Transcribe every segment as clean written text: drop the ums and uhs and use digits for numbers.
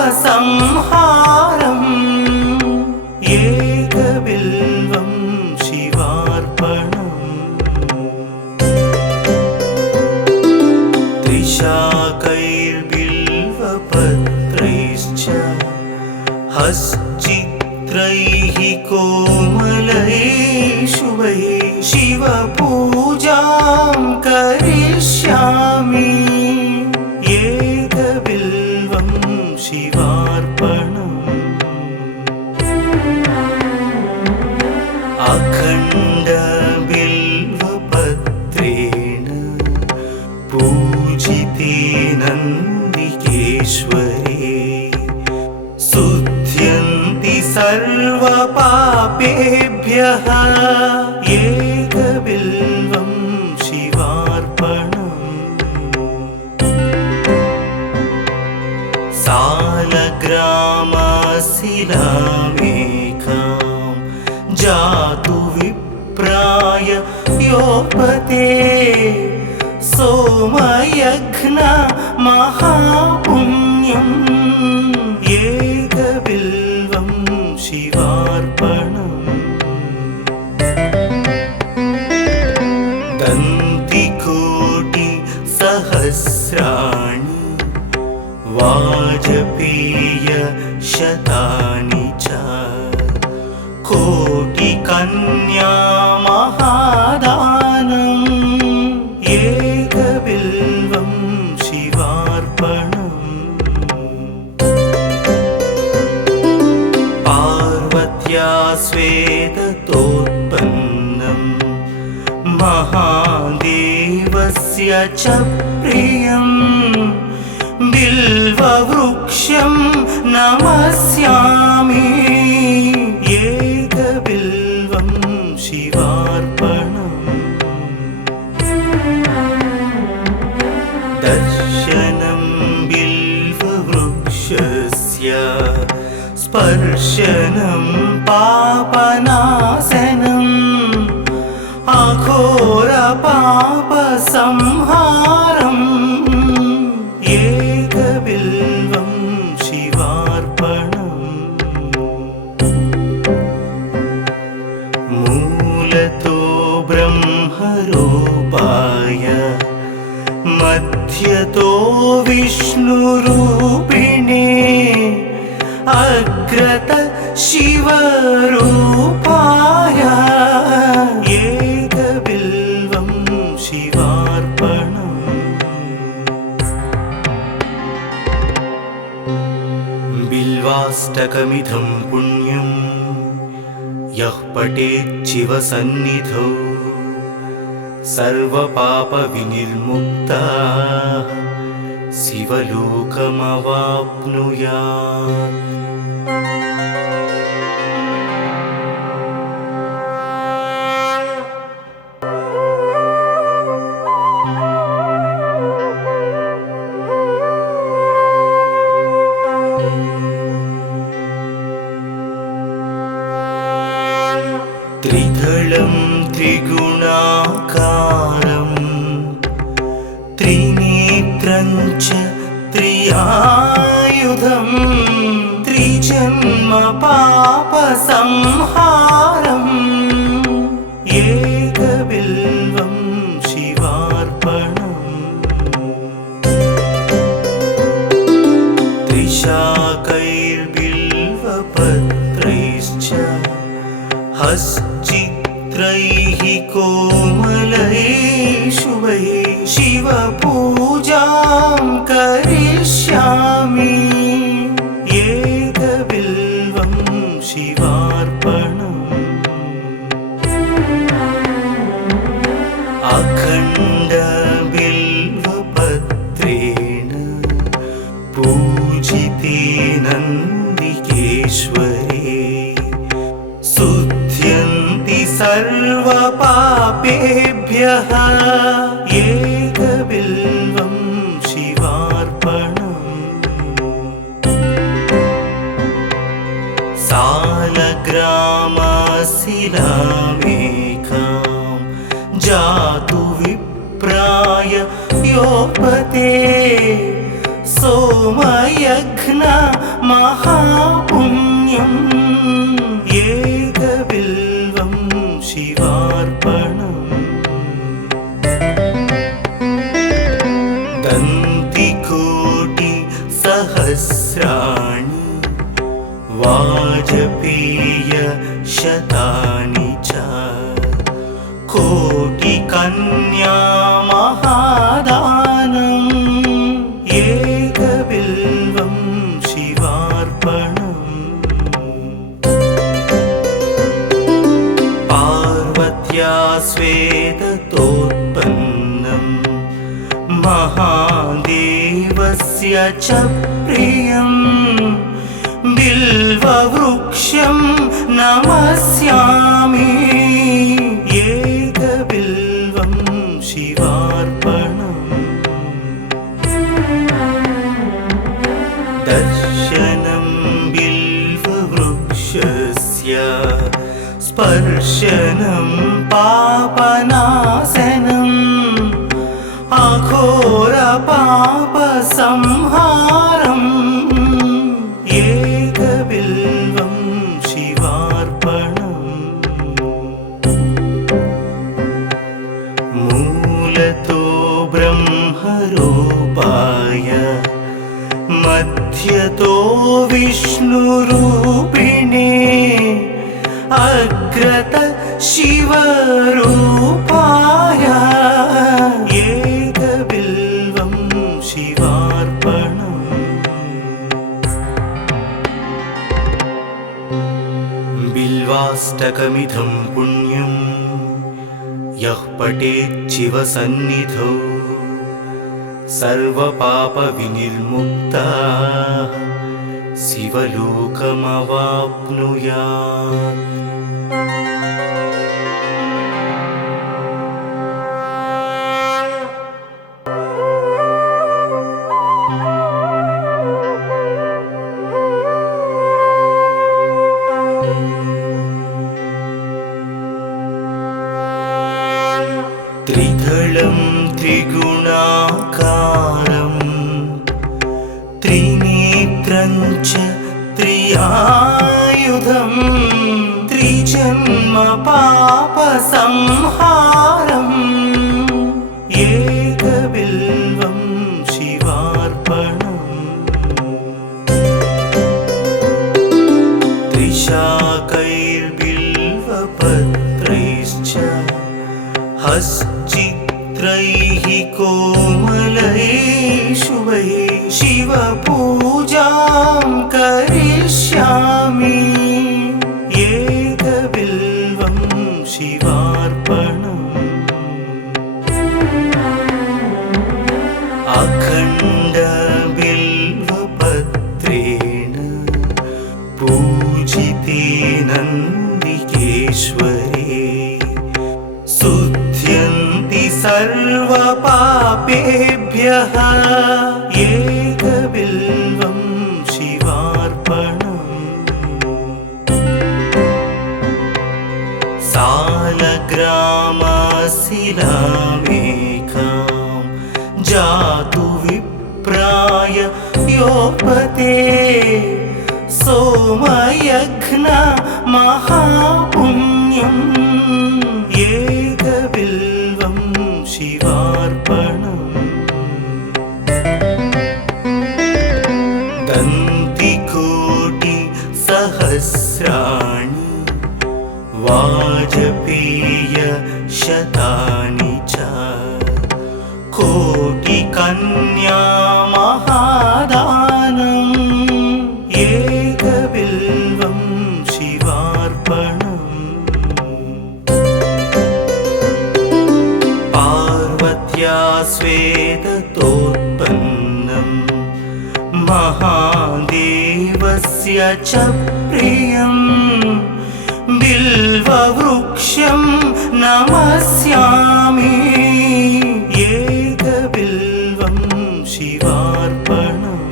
पापसंहारम् एकबिल्वं शिवार्पणम् त्रिशाकैर्बिल्वपत्रैश्च हश्चित्रैः कोमलैः शुभैः शिवपूजां करिष्यामि एकबिल्वं शिवार्पणम् अखण्डबिल्वपत्रेण पूजिते नन्दिकेश्वरे शुध्यन्ति सर्वपापेभ्यः एकबिल्वं शिवार्पणम् सालग्रामशिलामेकां जातु विप्राय योपते सोमयज्ञ महापुण्यम् एकबिल्वं शिवार्पणम् दन्तिकोटिसहस्राणि वाजपेयशतानि च कोटिकन्या महादानम् एकबिल्वं शिवार्पणम् पार्वत्या स्वेदतोत्पन्नं महादेवस्य च प्रियम् बिल्ववृक्षं नमस्यामि एकबिल्वं शिवार्पणम् दर्शनं बिल्ववृक्षस्य स्पर्शनं पापनाशनम् अघोरपापसंहारम् एकबिल्वं शिवार्पणम् मूलतो ब्रह्मरूपाय मध्यतो विष्णुरूपिणे अग्रत शिवरूपाय एकबिल्वं शिवार्पणम् बिल्वाष्टकमिदं पुण्यं यः पठेत् शिवसन्निधौ सर्वपापविनिर्मुक्तः शिवलोकमवाप्नुयात् त्रिदलं त्रिगुणाकारं त्रिनेत्रं च त्रियायुधं त्रिजन्म पापसंहारम् एकबिल्वं शिवार्पणम् त्रिशाकैर्बिल्वपत्रैश्च हश्चित्रैः कोमलैः शुभैः शिवपूजां करिष्यामि एकबिल्वं शिवार्पणम् अखण्डबिल्वपत्रेण पूजिते नन्दिकेश्वरे शुध्यन्ति सर्वपापेभ्यः एकबिल्वं शिवार्पणम् सालग्रामशिलामेकां जातु विप्राय योपते सोमयघ्न महापुण्यम् एकबिल्वं शिवार्पणम् दन्तिकोटि सहस्राणि वाजपेय शतानि च कोटिकन्या महादानम् एकबिल्वं शिवार्पणम् पार्वत्या स्वेदतोत्पन्नम् महादेवस्य च प्रियम् बिल्ववृक्षं नमस्यामि एकबिल्वं शिवार्पणम् दर्शनं बिल्ववृक्षस्य स्पर्शनं पापनाशनम् अघोरपापसंहारम् एकबिल्वं शिवार्पणम् मूलतो ब्रह्मरूपाय मध्यतो विष्णुरूपिणे अग्रत शिवरूपाय एकबिल्वं शिवार्पणम् बिल्वाष्टकमिदं पुण्यं यः पठेत् शिवसन्निधौ सर्वपापविनिर्मुक्तः शिवलोकमवाप्नुयात् त्रिदलं त्रिगुणाकारं त्रिनेत्रं च त्रियायुधं त्रिजन्म पापसंहारम् एकबिल्वं शिवार्पणम् त्रिशाकैर्बिल्वपत्रैश्च हश्चित्रैः कोमलैः शुभैः शिवपूजां करिष्यामि एकबिल्वं शिवार्पणम् अखण्डबिल्वपत्रेण पूजिते नन्दिकेश्वरे शुध्यन्ति सर्वपापेभ्यः एकबिल्वं शिवार्पणम् सालग्रामशिलामेकां जातु विप्राय योपते सोमयघ्न महापुण्यम् एकबिल्वं शिवार्पणम् दन्तिकोटि सहस्राणि वाजपेय शतानि च कोटिकन्या महादानम् एकबिल्वं शिवार्पणम् पार्वत्या स्वेदतोत्पन्नम् महादेवस्य च प्रियम् बिल्ववृक्षं नमस्यामि एकबिल्वं शिवार्पणम्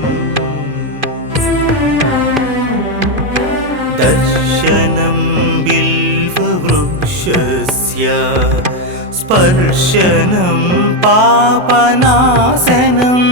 दर्शनं बिल्ववृक्षस्य स्पर्शनं पापनाशनम्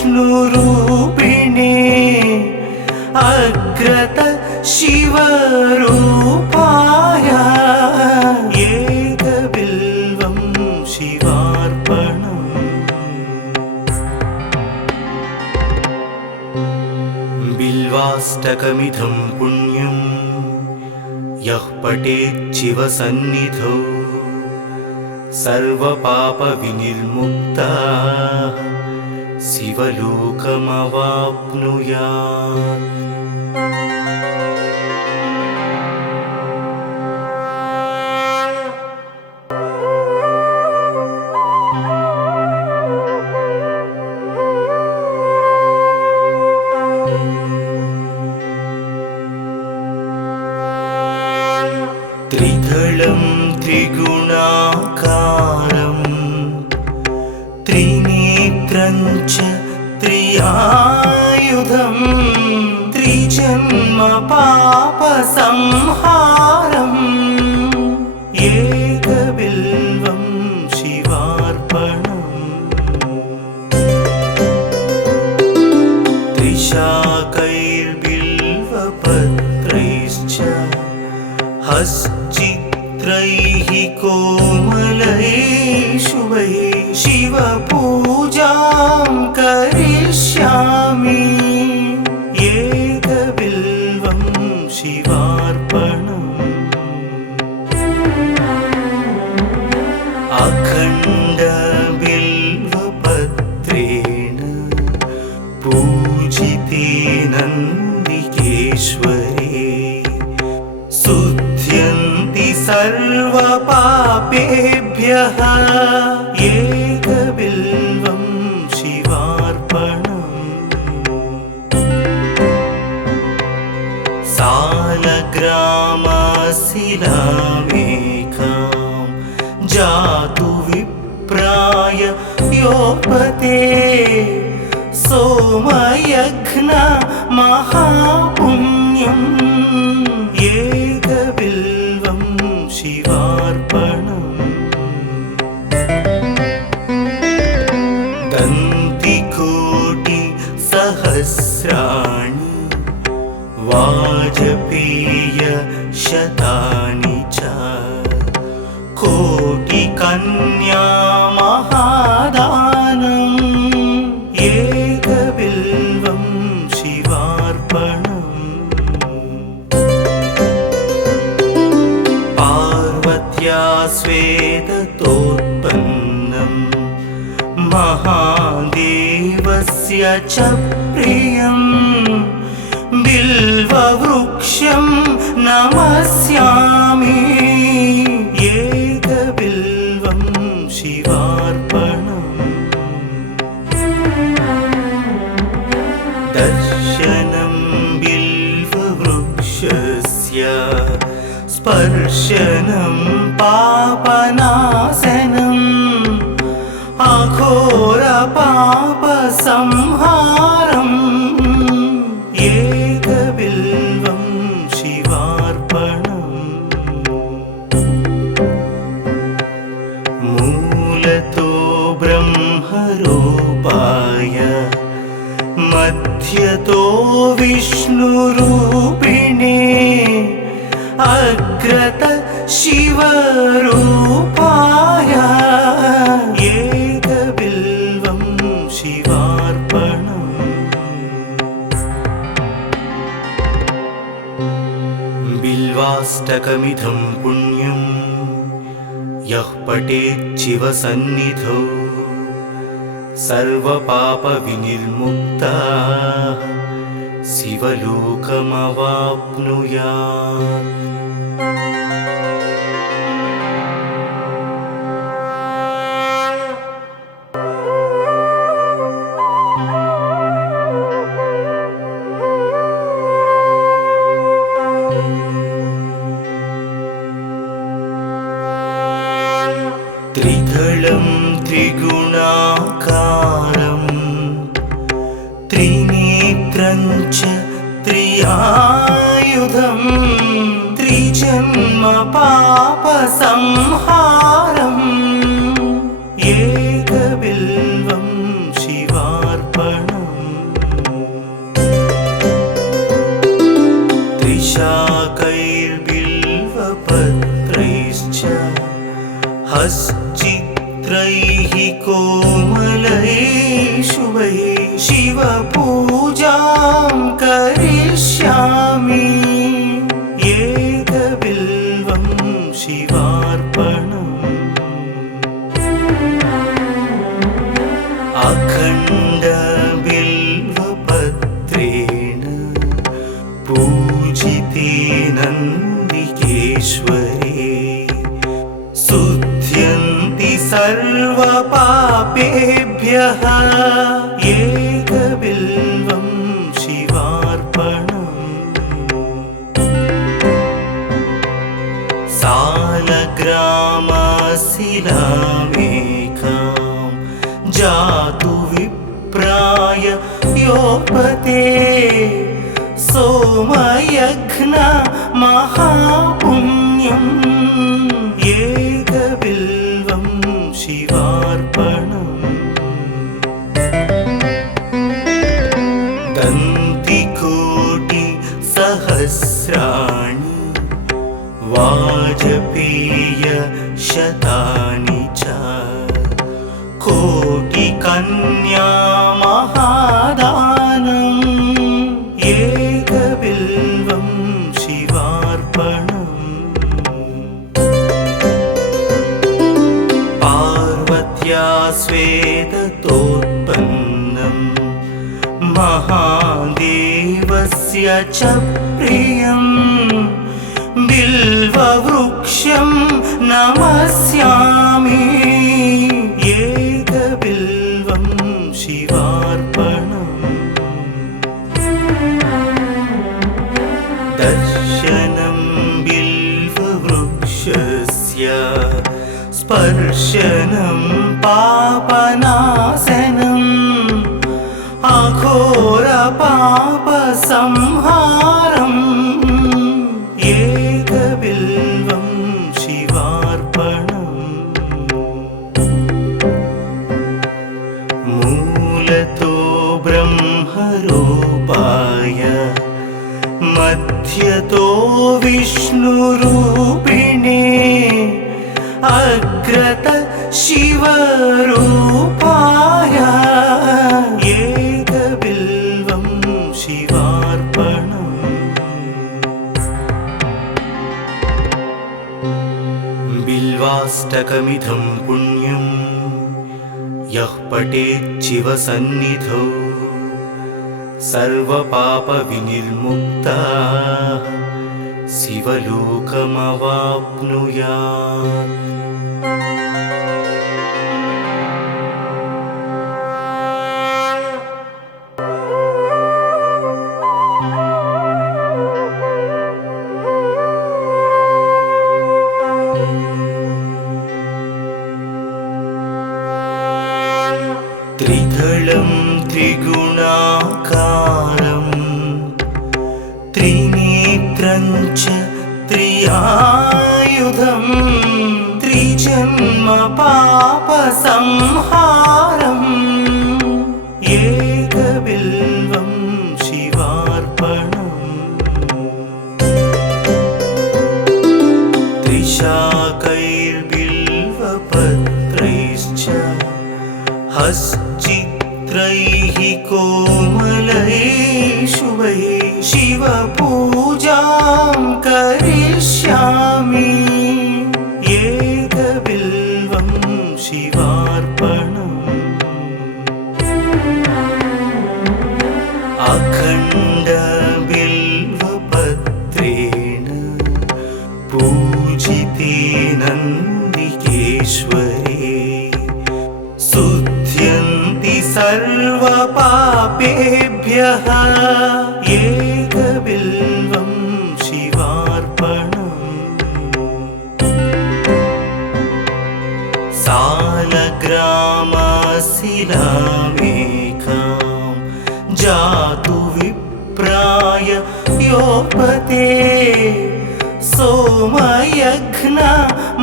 विष्णुरूपिणे अग्रत शिवरूपाय एकबिल्वं शिवार्पणम्। बिल्वाष्टकमिदं पुण्यं यः पठेत् शिवसन्निधौ सर्वपापविनिर्मुक्तः शिवलोकमवाप्नुयात्। त्रिदलं त्रिगुणाकारं त्रिनेत्रं च त्रियायुधं त्रिजन्म पापसंहारम् एकबिल्वं शिवार्पणम्। त्रिशाकैर्बिल्वपत्रैश्च हश्चित्रैः कोमलैः शुभैः शिवपूजां करिष्यामि एकबिल्वं शिवार्पणम्। अखण्डबिल्वपत्रेण पूजिते नन्दिकेश्वरे शुद्ध्यन्ति सर्वपापेभ्यः एकबिल्वं शिवार्पणम्। सालग्रामशिलामेकां जातु विप्राय योपते सोमयज्ञ महापुण्यम् एकबिल्वं शिवार्पणम्। दन्तिकोटिसहस्राणि वाजपेयशतानि च कोटिकन्या महादानम् एकबिल्वं शिवार्पणम्। पार्वत्या स्वेदतोत्पन्नं महादेवस्य च प्रियं बिल्ववृक्षं नमस्यामि एकबिल्वं शिवार्पणम्। दर्शनं बिल्ववृक्षस्य स्पर्शनं पापनाशनम् अघोरपापसंहारम् एकबिल्वं शिवार्पणम्। मूलतो ब्रह्मरूपाय मध्यतो विष्णुरूपिणे अग्रत शिवरूपाय एकबिल्वं शिवार्पणम्। बिल्वाष्टकमिदं पुण्यं यः पठेत् शिवसन्निधौ सर्वपापविनिर्मुक्तः शिवलोकमवाप्नुयात्। त्रिदलं त्रिगुणाकारं त्रिनेत्रं च त्रियायुधं त्रिजन्म पापसंहारम् एकबिल्वं शिवार्पणम्। हश्चित्रैः कोमलैः शुभैः शिवपूजां करिष्यामि एकबिल्वं शिवार्पणम् अखण्डबिल्वपत्रेण पूजिते नन्दिकेश्वरे शुध्यन्ति सर्वपापेभ्यः एकबिल्वं शिवार्पणम् सालग्रामशिलामेकां जातु विप्राय योपते सोमयज्ञ महापुण्यम् एकबिल्वं शिवार्पणम् दन्तिकोटिसहस्राणि वाजपेयशतानि च कोटिकन्या महादानम् एकबिल्वं शिवार्पणम् पार्वत्या स्वेदतोत्पन्नं महादेवस्य च प्रियं बिल्ववृक्षं नमस्यामि एकबिल्वं शिवार्पणम् दर्शनं बिल्ववृक्षस्य स्पर्शनं पापनाशनम् अघोरपापसंहारम् एकबिल्वं शिवार्पणम् मूलतो ब्रह्मरूपाय मध्यतो विष्णुरूपिणे अग्रत शिवरूपाय एकबिल्वं शिवार्पणम् बिल्वाष्टकमिदं पुण्यं यः पठेत् शिवसन्निधौ सर्वपापविनिर्मुक्तः शिवलोकमवाप्नुयात्। त्रिदलं त्रिगुणाकारं त्रिनेत्रं च त्रियायुधं त्रिजन्म पापसंहारम् एकबिल्वं शिवार्पणम् त्रिशाकैर्बिल्वपत्रैश्च हश्चित्रैः कोमलैः शुभैः शिवपूजां करिष्यामि एकबिल्वं शिवार्पणम् अखण्डबिल्वपत्रेण पूजिते नन्दिकेश्वरे शुध्यन्ति सर्वपापेभ्यः एकबिल्वं शिवार्पणम् सालग्रामशिलामेकां जातु विप्राय योपते सोमयज्ञ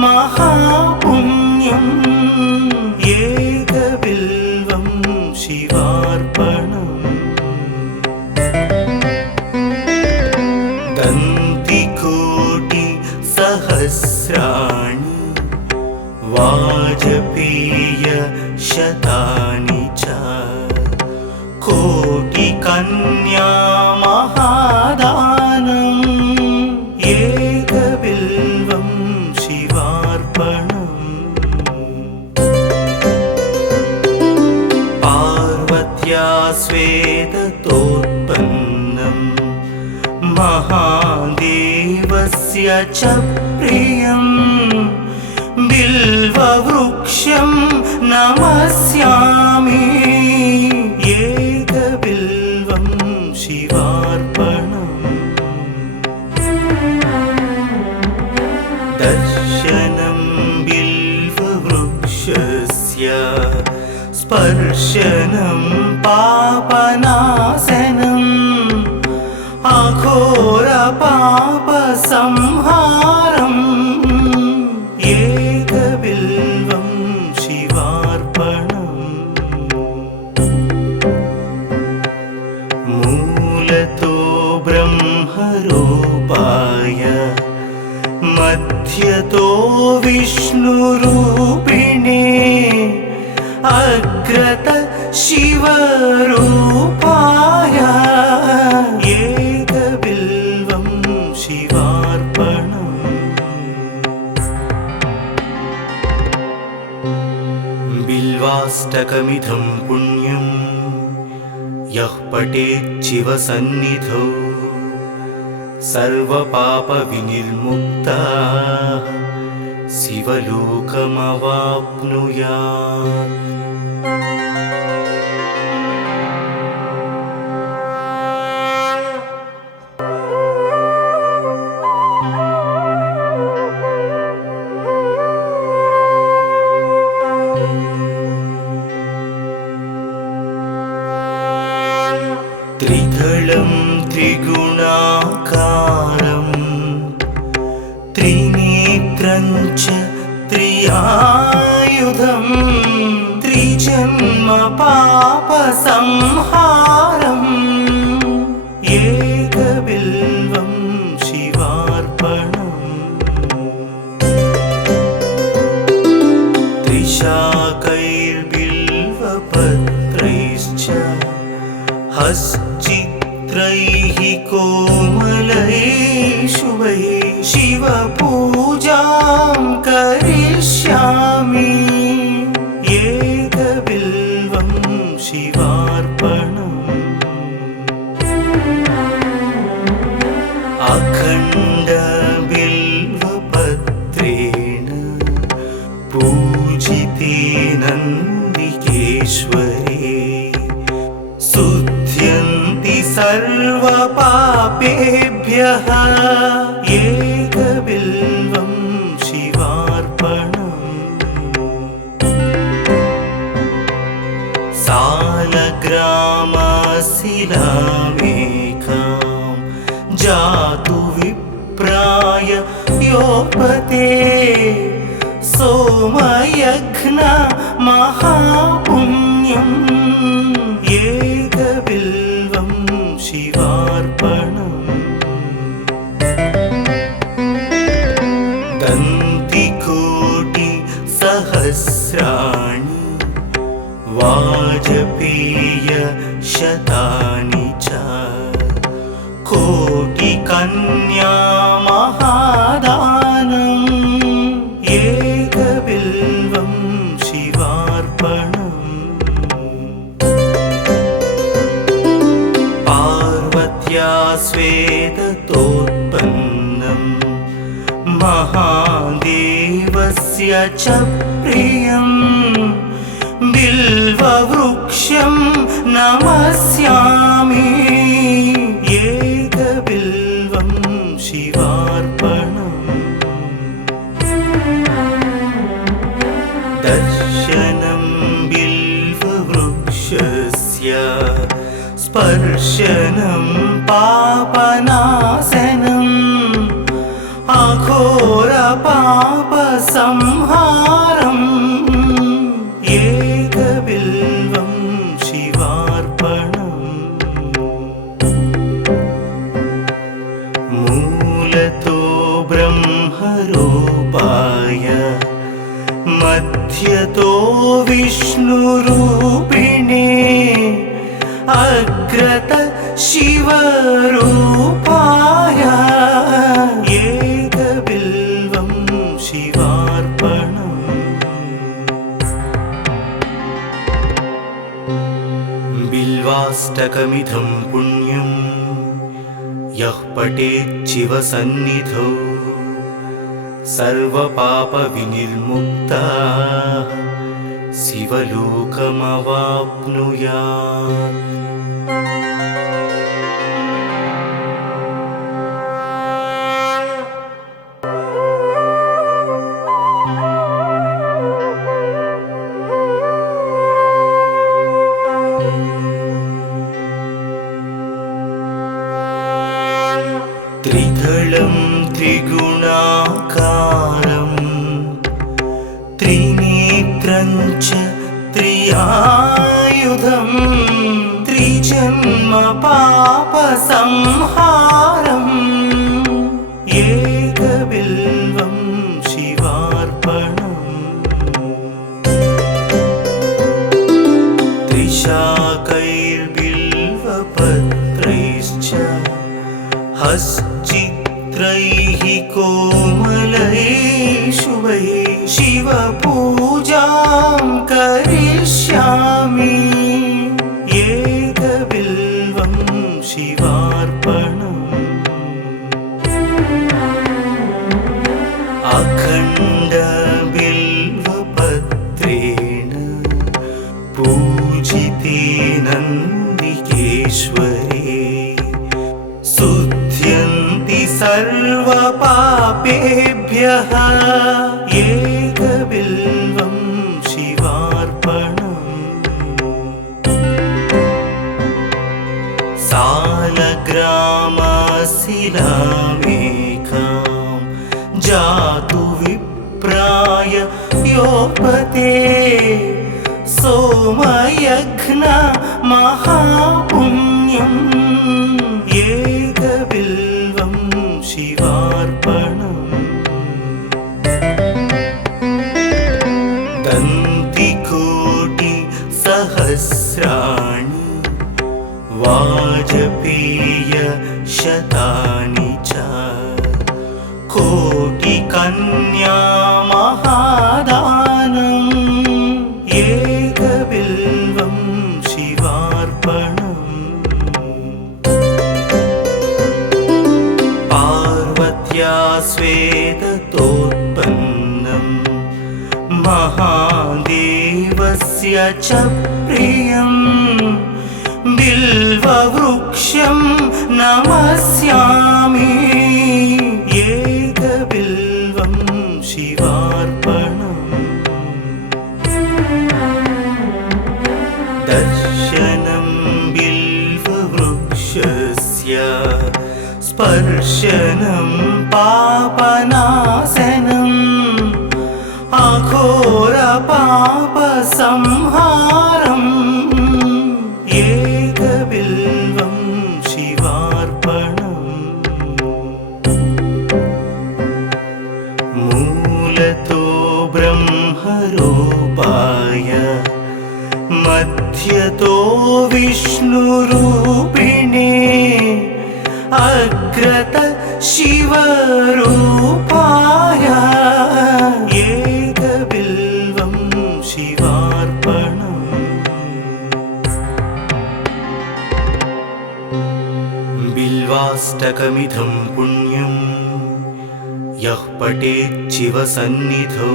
महापुण्यम् एकबिल्वं शिवार्पणम् दन्तिकोटिसहस्राणि वा शतानि च कोटिकन्या महादानम् एकबिल्वं शिवार्पणम् पार्वत्या स्वेदतोत्पन्नं महादेवस्य च प्रियम् बिल्ववृक्षं नमस्यामि एकबिल्वं शिवार्पणम् दर्शनं बिल्ववृक्षस्य स्पर्शनं पापनाशनम् अघोरपापसंहारम् एकबिल्वं शिवार्पणम् मूलतो ब्रह्मरूपाय मध्यतो विष्णुरूपिणे अग्रत शिवरूपाय एकबिल्वं शिवार्पणम् बिल्वाष्टकमिदं पुण्यं यः पठेत् शिवसन्निधौ सर्वपापविनिर्मुक्तः शिवलोकमवाप्नुयात् त्रिदलं त्रिगुणाकारं त्रिनेत्रं च त्रियायुधं त्रिजन्म पापसंहारम् एकबिल्वं शिवार्पणम् त्रिशाकैर्बिल्वपत्रैश्च हश्चित्रैः कोमलैः शुभैः शिवपूजां करिष्यामि एकबिल्वं शिवार्पणम् अखण्डबिल्वपत्रेण पूजिते नन्दिकेश्वरे शुद्ध्यन्ति सर्वपापेभ्यः एकबिल्वं शिवार्पणम् सालग्रामशिलामेकां जातु विप्राय योपते सोमयज्ञ महापुण्यम् एकबिल्वं शिवार्पणम् दन्तिकोटिसहस्राणि वाजपेयशतानि च कोटिकन्या महादानम् एकबिल्वं शिवार्पणम् पार्वत्या स्वेदतोत्पन्नं महादेवस्य च प्रियम् बिल्ववृक्षं नमस्यामि एकबिल्वं शिवार्पणम् दर्शनं बिल्ववृक्षस्य स्पर्शनं पापनाशनम् अघोरपापसंहारम् एकबिल्वं शिवार्पणम् मूलतो ब्रह्मरूपाय मध्यतो विष्णुरूपिणे अग्रत शिवरूपाय एकबिल्वं शिवार्पणम्। बिल्वाष्टकमिदं पुण्यं यः पठेत् शिवसन्निधौ सर्वपापविनिर्मुक्तः शिवलोकमवाप्नुयात्। त्रिदलं त्रिगुणाकारं त्रिनेत्रं च त्रियायुधं त्रिजन्म पापसंहारम् एकबिल्वं शिवार्पणम्। त्रिशाकैर्बिल्वपत्रैश्च हश्चित्रैः कोमलैः शुभैः शिवपूजां करिष्यामि एकबिल्वं शिवार्पणम्। अखण्डबिल्वपत्रेण पूजिते नन्दिकेश्वरे शुद्ध्यन्ति सर्वपापेभ्यः एकबिल्वं शिवार्पणम्। सालग्रामशिलामेकां जातु विप्राय योपते सोमयज्ञ महापुण्यम् एकबिल्वं शिवार्पणम्। दन्तिकोटिसहस्राणि वाजपेयशतानि च कोटिकन्या महादानम् एकबिल्वं शिवार्पणम्। पार्वत्या स्वेदतोत्पन्नं महादेवस्य च प्रियं बिल्ववृक्षं नमस्यामि एकबिल्वं शिवार्पणम्। दर्शनं बिल्ववृक्षस्य स्पर्शनं पापनाशनम् अघोरपापसंहारम् एकबिल्वं शिवार्पणम्। मूलतो ब्रह्मरूपाय मध्यतो विष्णुरूपिणे अग्रत शिवरूपाय एकबिल्वं शिवार्पणम्। बिल्वाष्टकमिदं पुण्यं यः पठेत् शिवसन्निधौ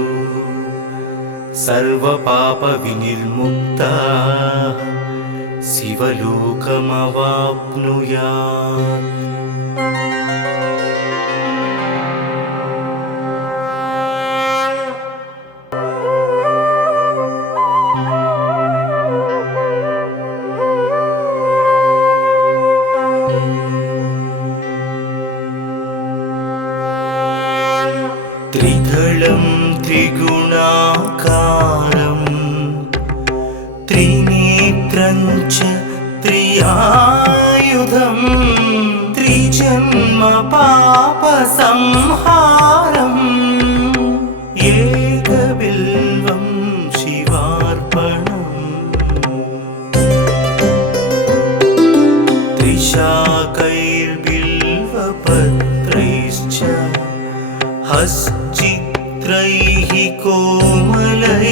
सर्वपापविनिर्मुक्तः शिवलोकमवाप्नुयात्। त्रिदलं त्रिगुणाकारं त्रिनेत्रं च त्रियायुधं त्रिजन्म पापसंहारम् एकबिल्वं हश्चित्रैः कोमलैः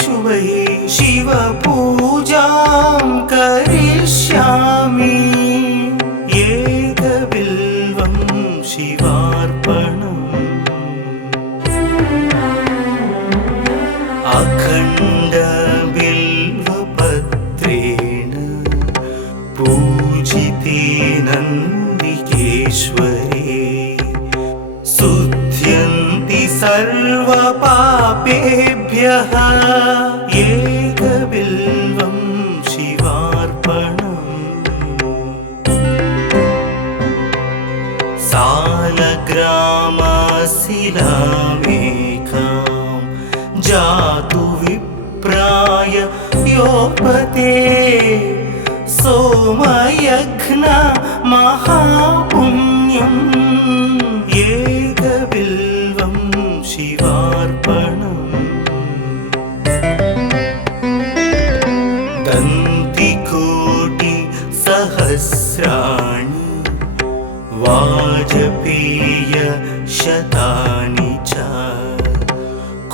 शुभैः शिवपूजां करिष्यामि एकबिल्वं शिवार्पणम् अखण्डबिल्वपत्रेण पूजिते नन्दिकेश्वरे शुध्यन्ति सर्वपापेभ्यः एकबिल्वं शिवार्पणम् सालग्रामशिलामेकां जातु विप्राय योपते सोमयज्ञ महापुण्यम् एकबिल्वं शिवार्पणम् दन्तिकोटिसहस्राणि वाजपेयशतानि च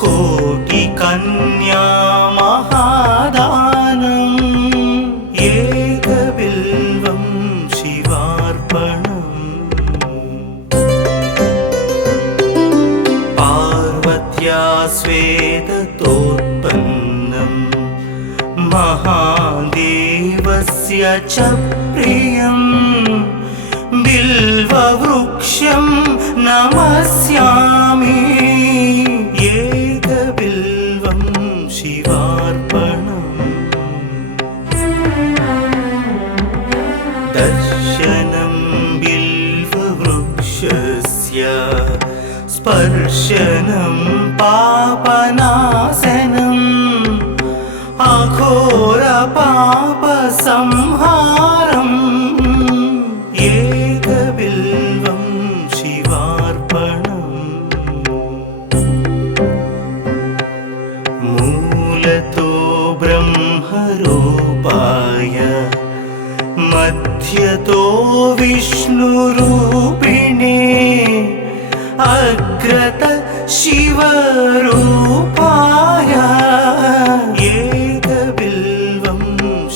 कोटिकन्या महादानम् एकबिल्वं शिवार्पणम् पार्वत्या श्वेततोत्पन्नं महादेवस्य च प्रियम् बिल्ववृक्षं नमस्यामि एकबिल्वं शिवार्पणम् दर्शनं बिल्ववृक्षस्य स्पर्शनं पापनाशनम् अघोरपापसंहारम् एकबिल्वं शिवार्पणम् मूलतो ब्रह्मरूपाय मध्यतो विष्णुरूपिणे अग्रत शिवरूपाय एकबिल्वं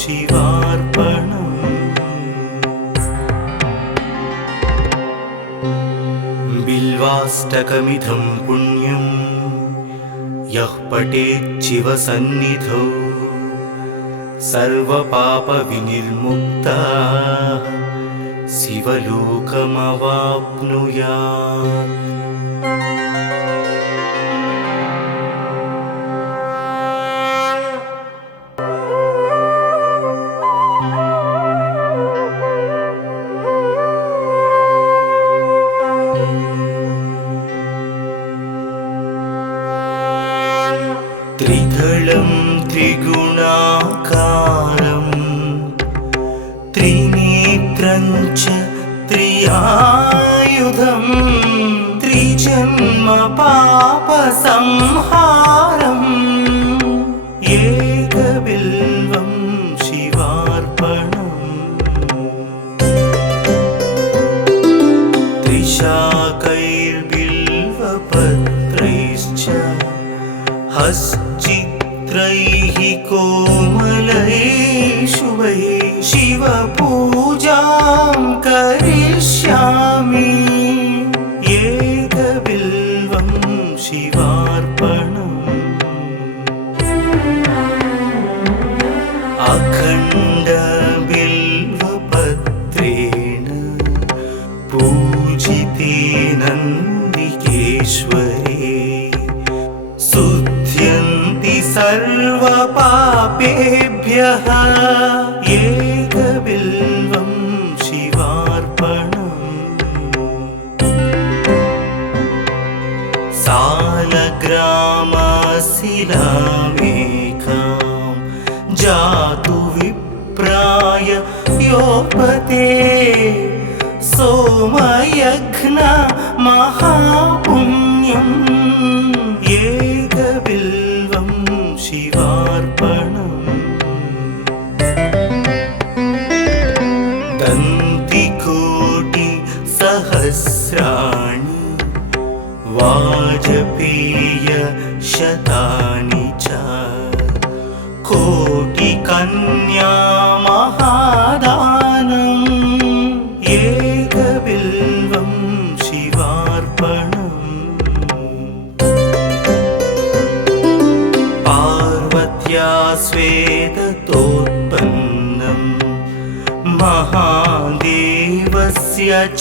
शिवार्पणम् बिल्वाष्टकमिदं पुण्यं यः पठेत् शिवसन्निधौ सर्वपापविनिर्मुक्तः शिवलोकमवाप्नुयात् त्रिदलं त्रिगुणाकारं त्रिनेत्रं च त्रियायुधं त्रिजन्म पापसंहारम् एकबिल्वं शिवार्पणम् त्रिशाकैर्बिल्वपत्रैश्च हश्चित्रैः कोमलैः शुभैः शिवपूजां करिष्यामि एकबिल्वं शिवार्पणम् अखण्डबिल्वपत्रेण पूजिते नन्दिकेश्वरे शुध्यन्ति सर्वपापेभ्यः एकबिल्वं शिवार्पणम् सालग्रामशिलामेकां जातु विप्राय योपते सोमयज्ञ महापुण्यम् एकबिल्वं शिवार्पणम् दन्तिकोटिसहस्राणि वाजपेय शतानि च कोटिकन्या महादानम् एकबिल्वं शिवार्पणम् पार्वत्या स्वेदतोत्पन्नम् महादेवस्य च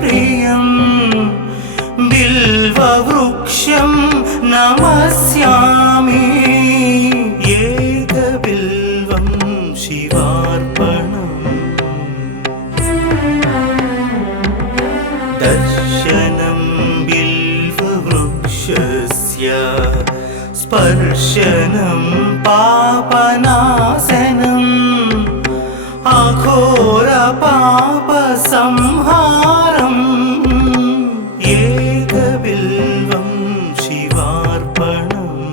प्रियम् बिल्ववृक्षं नमस्यामि एकबिल्वं शिवार्पणम् दर्शनं बिल्ववृक्षस्य स्पर्शनं पापनाशनम् अघोरपापसंहारम् एकबिल्वं शिवार्पणम्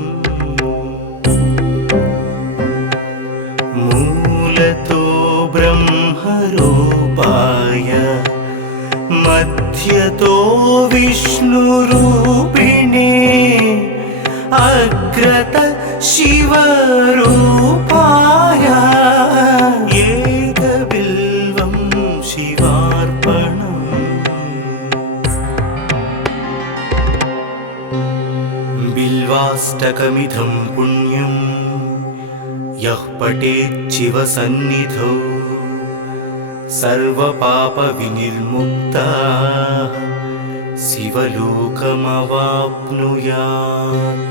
मूलतो ब्रह्मरूपाय मध्यतो विष्णुरूपिणे अग्रत शिवरूपाय एकबिल्वं शिवार्पणम् बिल्वाष्टकमिदं पुण्यं यः पठेत् शिवसन्निधौ सर्वपापविनिर्मुक्तः शिवलोकमवाप्नुयात्।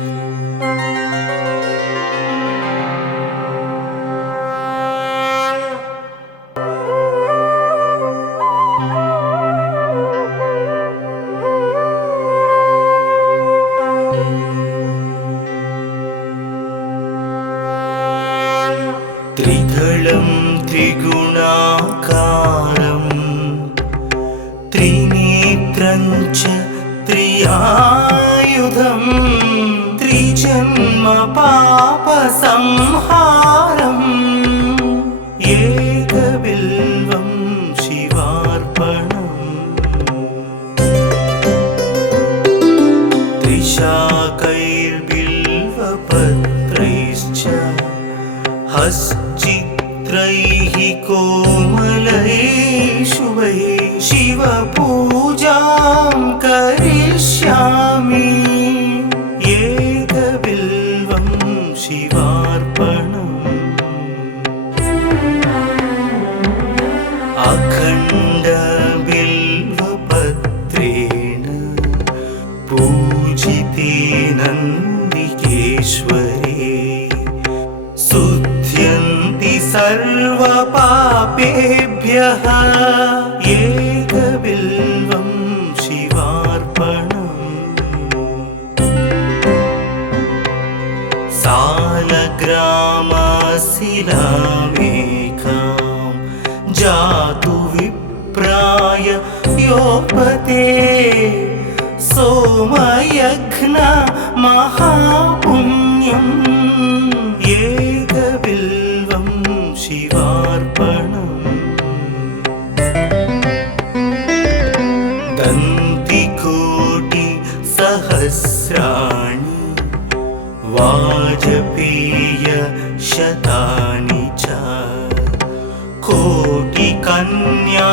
त्रिदलं त्रिगुणाकारं त्रिनेत्रं च त्रियायुधं त्रिजन्म पापसंहारम् एकबिल्वं शिवार्पणम् त्रिशाकैर्बिल्वपत्रैश्च हश्चित्रैः कोमलैः शुभैः शिवपूजां करिष्यामि एकबिल्वं शिवार्पणम् अखण्डबिल्वपत्रेण पूजिते नन्दिकेश्वरे शुध्यन्ति सर्वपापेभ्यः एकबिल्वं शिवार्पणम् सालग्रामशिलामेकां जातु विप्राय योपते सोमयज्ञ महापुण्यम् एकबिल्वं शिवार्पणम् दन्तिकोटिसहस्राणि वाजपेय शतानि च कोटिकन्या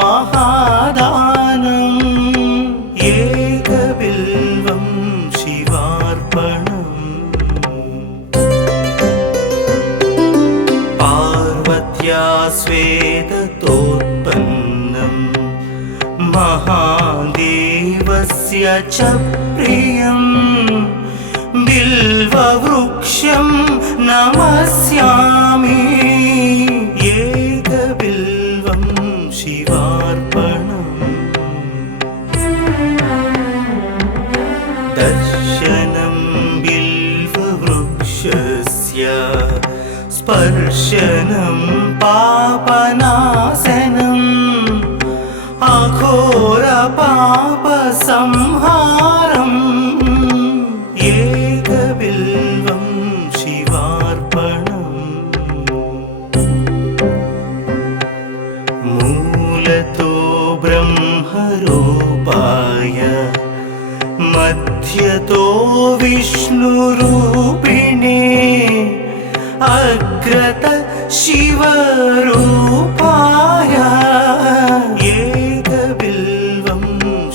महादानम् एकबिल्वं शिवार्पणम् पार्वत्या स्वेदतोत्पन्नं महादेवस्य च प्रियम् बिल्ववृक्षं नमस्यामि एकबिल्वं शिवार्पणम् दर्शनं बिल्ववृक्षस्य स्पर्शनं पापनाशनम् अघोरपापसंहारम् एकबिल्वं शिवार्पणम् मूलतो ब्रह्मरूपाय मध्यतो विष्णुरूपिणे अग्रत शिवरूपाय एकबिल्वं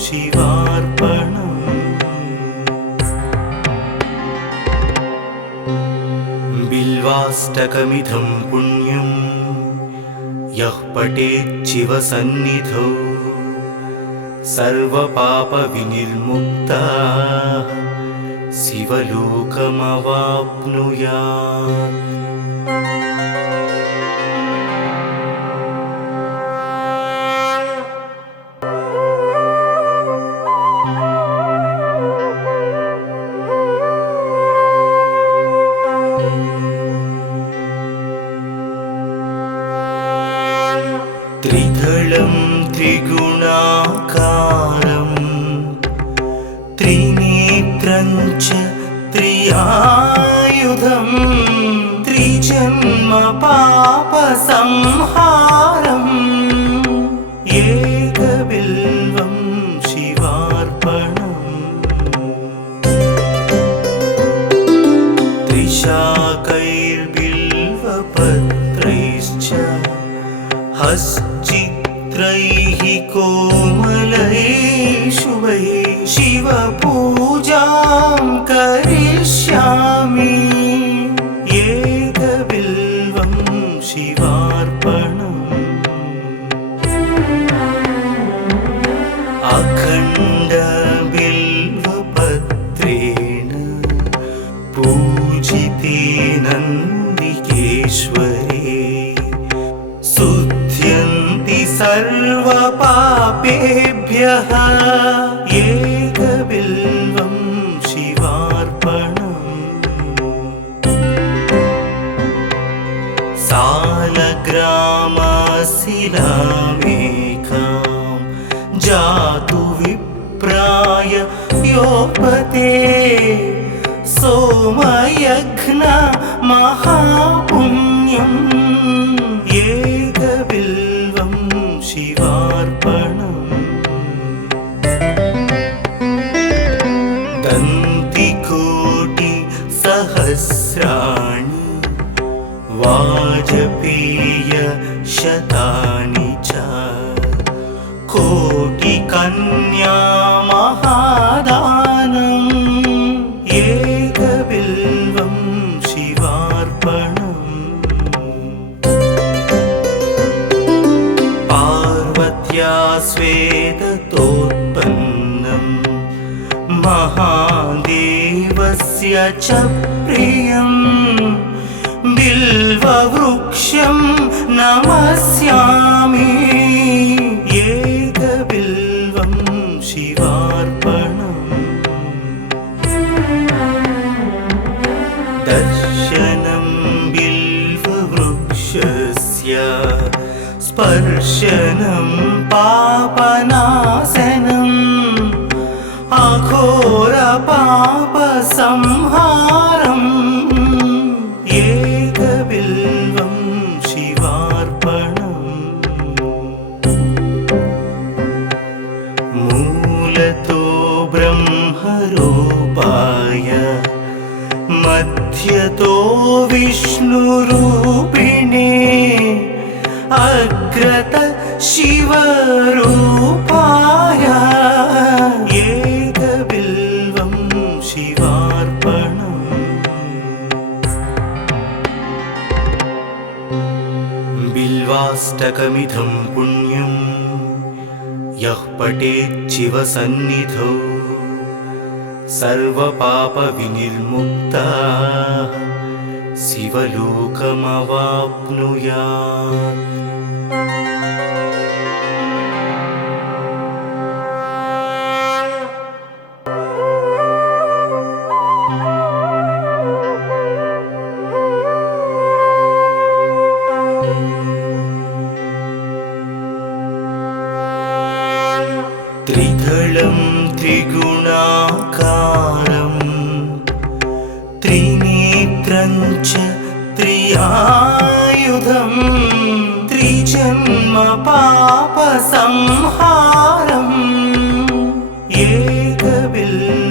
शिवार्पणम्। बिल्वाष्टकमिदं पुण्यं यः पठेत् शिवसन्निधौ सर्वपापविनिर्मुक्तः शिवलोकमवाप्नुयात्। त्रिदलं त्रिगुणाकारं त्रिनेत्रं च त्रियायुधं त्रिजन्म पापसंहारम् एकबिल्वं शिवार्पणम्। त्रिशाकैर्बिल्वपत्रैश्च हश्चित्रैः कोमलैः शुभैः शिवपूजां करिष्यामि एकबिल्वं शिवार्पणम्। अखण्डबिल्वपत्रेण पूजिते नन्दिकेश्वरे शुद्ध्यन्ति सर्वपापेभ्यः एकबिल्वं शिवार्पणम्। सालग्रामशिलामेकां जातु विप्राय योपते सोमयज्ञ महापुण्यम् एकबिल्वं शिवार्पणम्। दन्तिकोटिसहस्राणि वाजपेयशतानि च कोटिकन्या महादानम् एकबिल्वं शिवार्पणम्। पार्वत्या स्वेदतोत्पन्नं महादेवस्य च प्रियं बिल्ववृक्षं नमस्यामि एकबिल्वं शिवार्पणम्। दर्शनं बिल्ववृक्षस्य स्पर्शनं पापनाशनम् अघोरपापसंहारम् एकबिल्वं शिवार्पणम्। मूलतो ब्रह्मरूपाय मध्यतो विष्णुरूपिणे अग्रत शिवरूपाय एकबिल्वं शिवार्पणम्। बिल्वाष्टकमिदं पुण्यं यः पठेत् शिवसन्निधौ सर्वपापविनिर्मुक्तः शिवलोकमवाप्नुयात्। त्रिदलं त्रिगुणाकारं त्रिनेत्रं च त्रियायुधं त्रिजन्म पापसंहारम् एकबिल्वं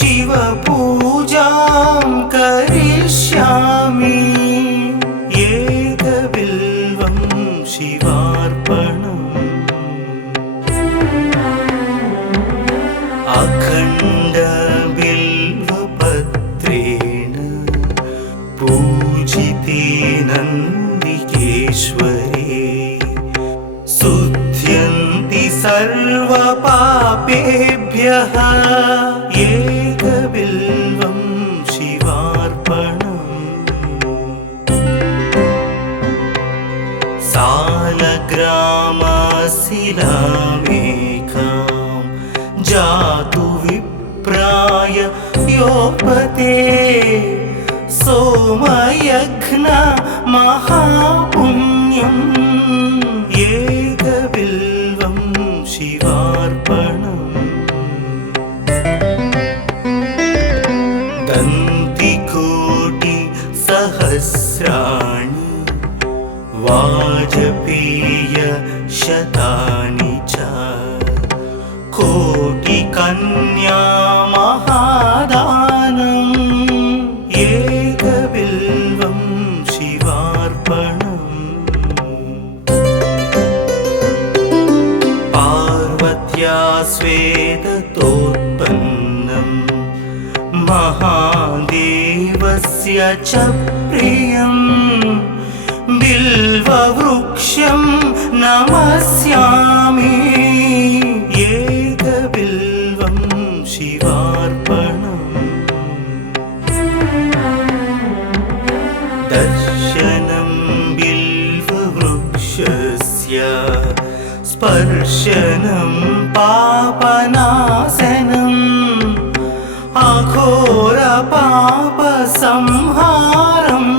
शिव पूजां करिष्यामि एकबिल्वं शिवार्पणम् अखण्ड बिल्वपत्रेण पूजिते नन्दिकेश्वरे शुध्यन्ति सर्वपापेभ्यः एकबिल्वं शिवार्पणम् सालग्रामशिलामेकां जातु विप्राय योपते सोमयज्ञ महापुण्यम् एकबिल्वं शिवार्पणम् दन्तिकोटिसहस्राणि वाजपेयशतानि च कोटिकन्या महादानम् एकबिल्वं शिवार्पणम् पार्वत्या स्वेदतोत्पन्नं महादेवस्य च प्रियं बिल्ववृक्षं नमस्यामि एकबिल्वं शिवार्पणम् दर्शनं बिल्ववृक्षस्य स्पर्शनं पापनाशनम् अघोरपापसंहारम्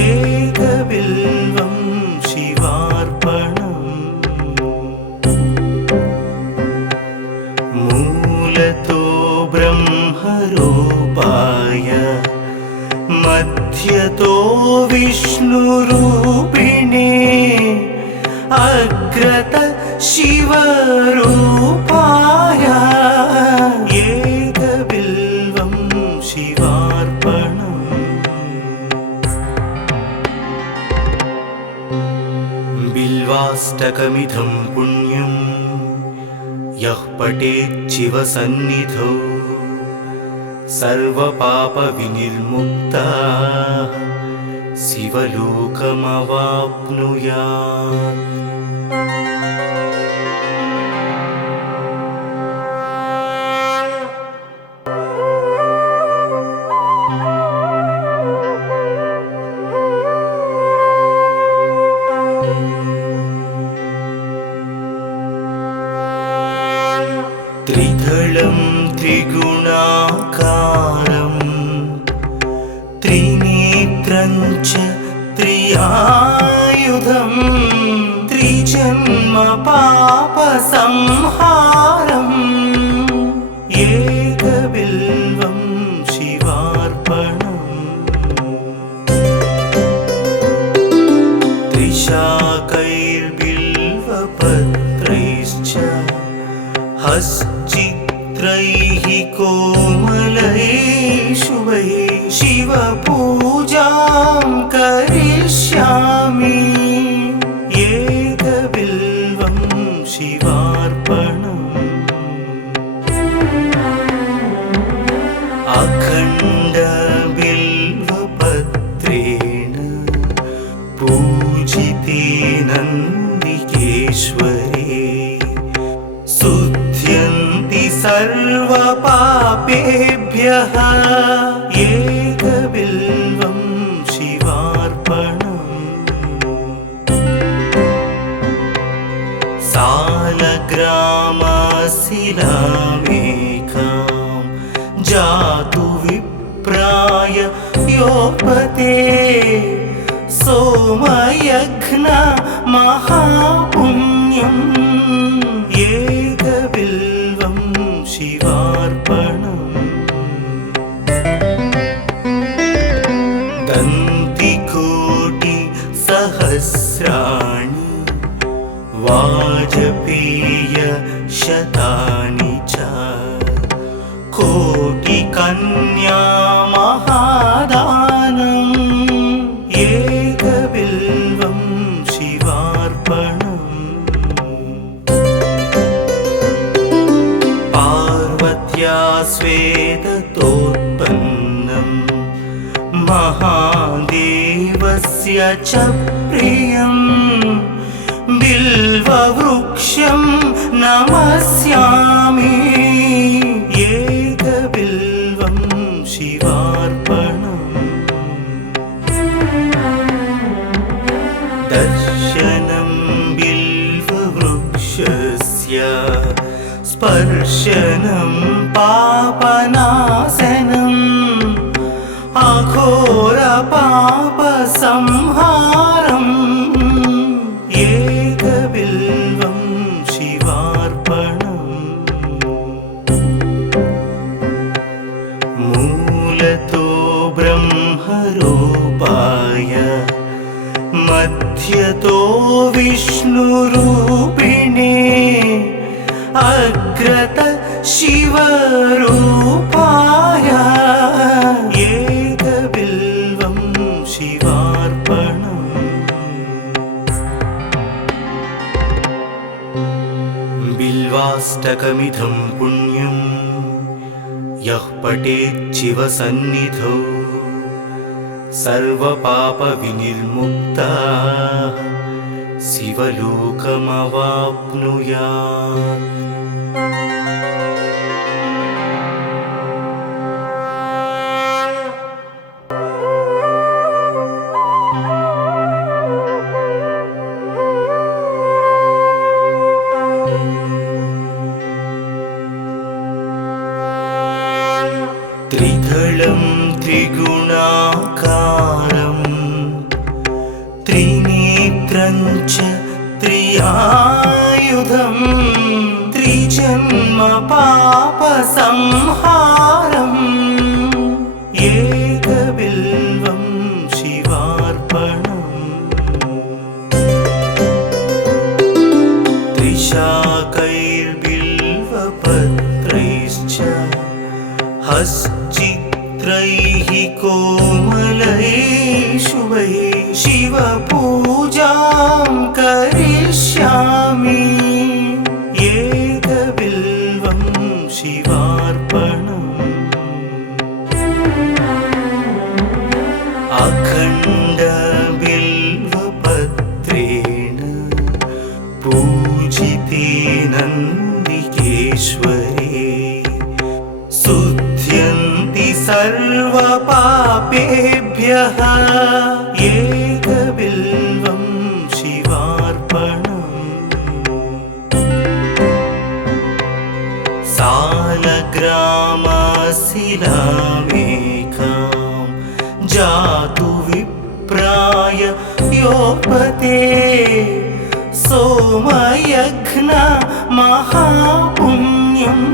एकबिल्वं शिवार्पणम् मूलतो ब्रह्मरूपाय मध्यतो विष्णुरूपिणे अग्रत शिवरूपाय एकबिल्वं शिवार्पणम् बिल्वाष्टकमिदं पुण्यं यः पठेत् शिवसन्निधौ सर्वपापविनिर्मुक्तः शिवलोकमवाप्नुयात् त्रिदलं त्रिगुणाकारं त्रिनेत्रं च त्रियायुधं त्रिजन्म पापसंहारम् एकबिल्वं शिवार्पणम् त्रिशाकैर्बिल्वपत्रैश्च हश्चित्रैः कोमलैः शुभैः शिवपूजां करिष्यामि एकबिल्वं शिवार्पणम् अखण्ड बिल्वपत्रेण पूजिते नन्दिकेश्वरे शुध्यन्ति सर्वपापेभ्यः एकबिल्वं शिवार्पणम् सालग्रामशिलामेकां जातु विप्राय योपते सोमयज्ञ महापुण्यम् एकबिल्वं शिवार्पणम् दन्तिकोटिसहस्राणि वाजपेयशतानि च स्वेदतोत्पन्नं महादेवस्य च प्रियं बिल्ववृक्षं नमस्यामि एकबिल्वं शिवार्पणम् दर्शनं बिल्ववृक्षस्य स्पर्शनं पापनाशनम् अघोरपापसंहारम् एकबिल्वं शिवार्पणम् मूलतो ब्रह्मरूपाय मध्यतो विष्णुरूपिणे अग्रत शिवरूपाय एकबिल्वं शिवार्पणम् बिल्वाष्टकमिदं पुण्यं यः पठेत् शिवसन्निधौ सर्वपापविनिर्मुक्तः शिवलोकमवाप्नुयात्। त्रिदलं त्रिगुणाकारं त्रिनेत्रं च त्रियायुधं त्रिजन्म पापसंहारम् एकबिल्वं शिवार्पणम् त्रिशाकैर्बिल्वपत्रैश्च हश्चित्रैः कोमलैः शुभैः शिवपूजां करिष्यामि एकबिल्वं शिवार्पणम् अखण्डबिल्वपत्रेण पूजिते नन्दिकेश्वरे शुद्ध्यन्ति सर्वपापेभ्यः एकबिल्वं शिवार्पणम् सालग्रामशिलामेकां जातु विप्राय योपते सोमयज्ञ महापुण्यम्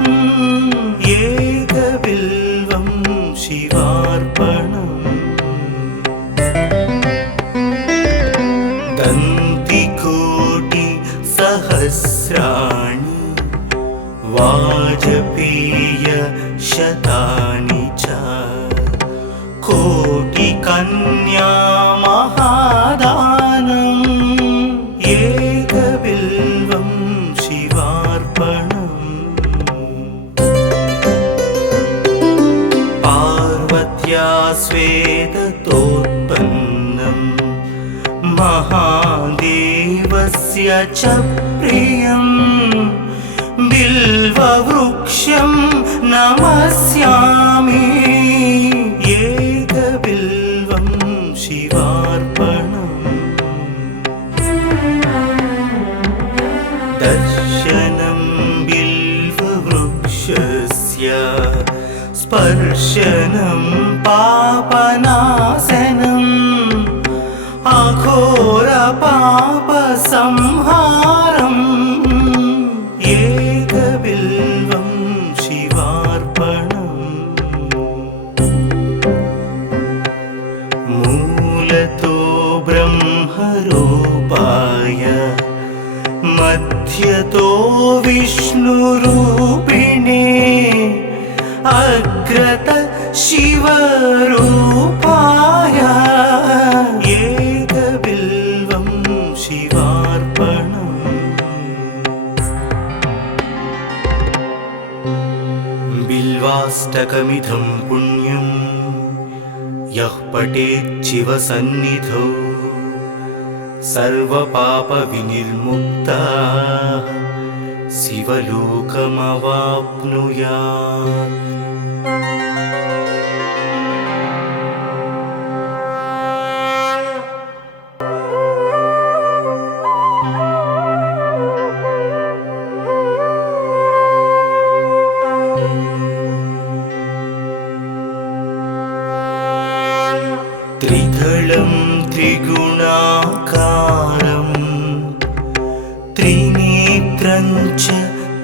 एकबिल्वं शिवार्पणम् दन्तिकोटिसहस्राणि वाजपेयशतानि च कोटिकन्या महादानम् एकबिल्वं शिवार्पणम् पार्वत्या स्वेदतोत्पन्नं महादेवस्य च प्रियं बिल्ववृक्षं नमस्यामि एकबिल्वं शिवार्पणम् दर्शनं बिल्ववृक्षस्य स्पर्शनं पापनाशनम् अघोरपापसंहारम् एकबिल्वं शिवार्पणम् मूलतो ब्रह्मरूपाय मध्यतो विष्णुरूपिणे अग्रत शिवरूपाय एकबिल्वं शिवार्पणम् बिल्वाष्टकमिदं पुण्यं यः पठेच्छिवसन्निधौ सर्वपापविनिर्मुक्तः शिवलोकमवाप्नुयात्। त्रिदलं त्रिगुणाकारं त्रिनेत्रं च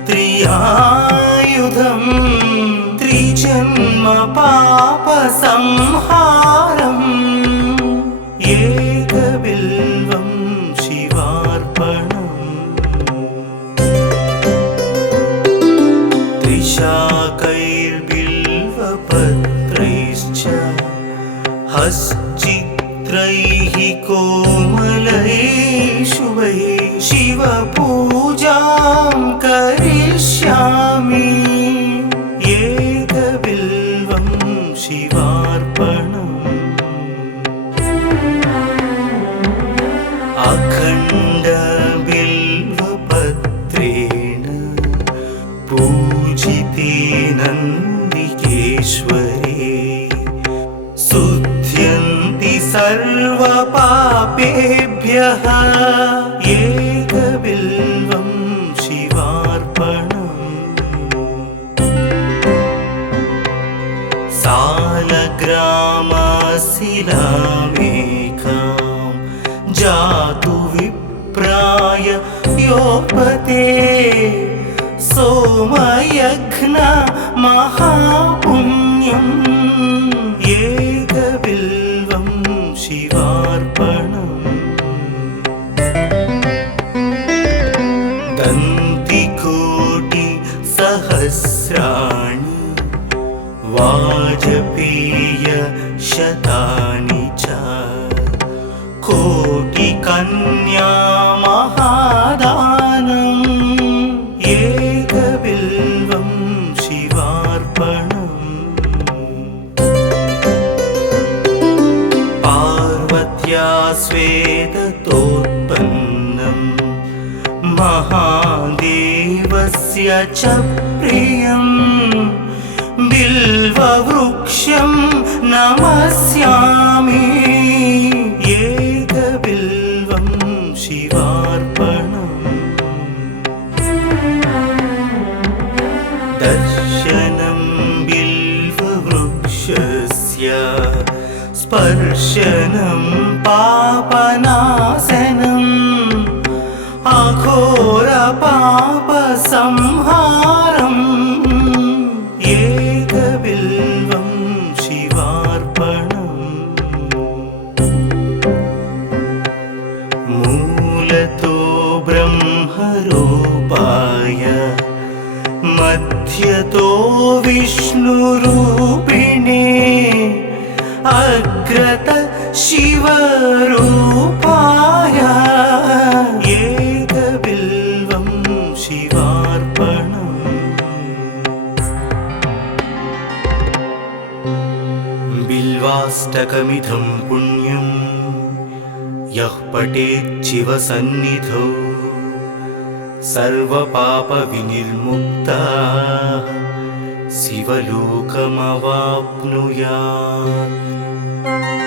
त्रियायुधं त्रिजन्म पापसंहारम् एकबिल्वं शिवार्पणम् त्रिशाकैर्बिल्वपत्रैश्च हश्चित्रैः कोमलैः शुभैः शिवपूजां करिष्यामि एकबिल्वं शिवार्पणम्। अखण्डबिल्वपत्रेण पूजिते नन्दिकेश्वरे शुद्ध्यन्ति सर्वपापेभ्यः एकबिल्वं शिवार्पणम्। सालग्रामशिलामेकां जातु विप्राय योपते सोमयज्ञ महापुण्यम् एकबिल्वं शिवार्पणम्। दन्तिकोटिसहस्राणि वाजपेयशतानि च कोटिकन्या महादानम् एकबिल्वं शिवार्पणम्। पार्वत्या स्वेदतोत्पन्नं महादेवस्य च प्रियं बिल्ववृक्षं नमस्यामि एकबिल्वं शिवार्पणम्। दर्शनं बिल्ववृक्षस्य स्पर्शनं पापनाशनम् अघोरपापसंहारम् एकबिल्वं शिवार्पणम्। मूलतो ब्रह्मरूपाय मध्यतो विष्णुरूपिणे अग्रत शिवरूपाय एकबिल्वं शिवार्पणम्। बिल्वाष्टकमिदं पुण्यं यः पठेच्छिवसन्निधौ सर्वपापविनिर्मुक्तः शिवलोकमवाप्नुयात्।